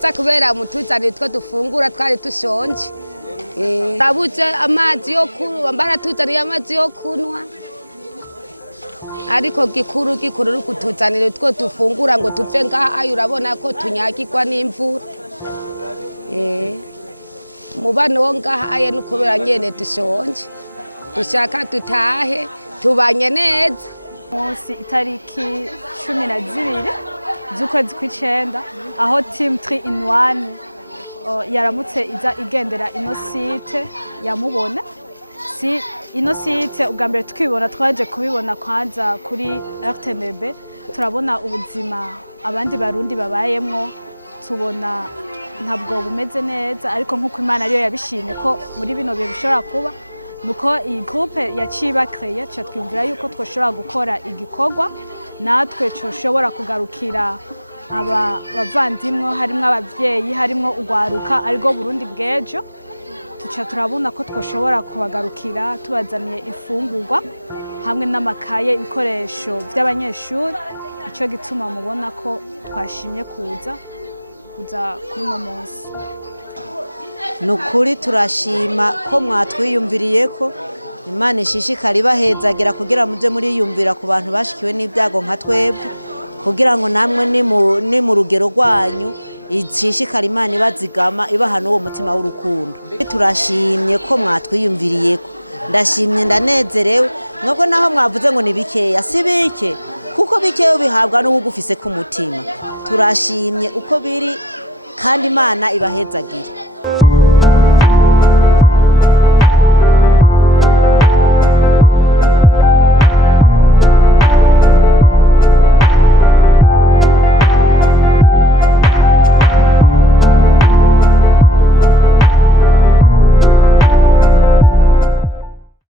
neza kubera mutuzanire two dufungura twari dushonje. Tabuze amazi yo kunywa, baratuzaniye amazi yo kunywa. Ariko gikuru kutuzanire two dufungura ngo tuve ngaha ayo urabona ko tunyagirwa n'imvura. Mubano wo ngaha aye nukubera nyene dushonje. Dushaka dutahe tubanye neza. Munsi itariki 12 z'ukwezi kw'icenda aho team 3 in 1 yaramutse iza igendera ino site yamubona. Si ino site ubwa mbere twibona twaje kubibona kwanza kuri RTNB, turabona ubuzima abandi barundi babayemwo, tubona ntabwo bumeze neza, ariko nkuko Imana ariyo yabishimye ko muri bino bihe bishobora kuba, nuko iyi groupe yaciba créer twumvira yuko twoshobora gukora igikorwa natwe coshobora kugarukira abavandimwe, harimwo abavyeyi, harimwo ugwaruka ariko Burundi bwejo. Tuca turabona ko twoshobora kubagarukira tubazaniye ifungurwa hamwe n'amakaye, ibikoresho by'abanyeshuri. Ico gituma mubona ko twashimye kuza kuri uno munsi. Nukuri turashima ko mwatwiyumviriye ko Imana ishishikara ibahezagera kugira muje muri yumvira ku bantu bashikiwe n'ibyago nka twebwe, kugira ngo namwe ni mu rugero rwanyu ishishikara Imana ibazigama ibahana uwo mutima w'urukundo. Turashimye ko mwatwiyumviriye ko, ndashimye ndanezerewe. Mwebwe naho mwavuze ngo ni bikeya, si bike kuko bikeyo bihabwa n'ugufise ku mutima. Turashimye uko biri kandi Imana ibahezagire.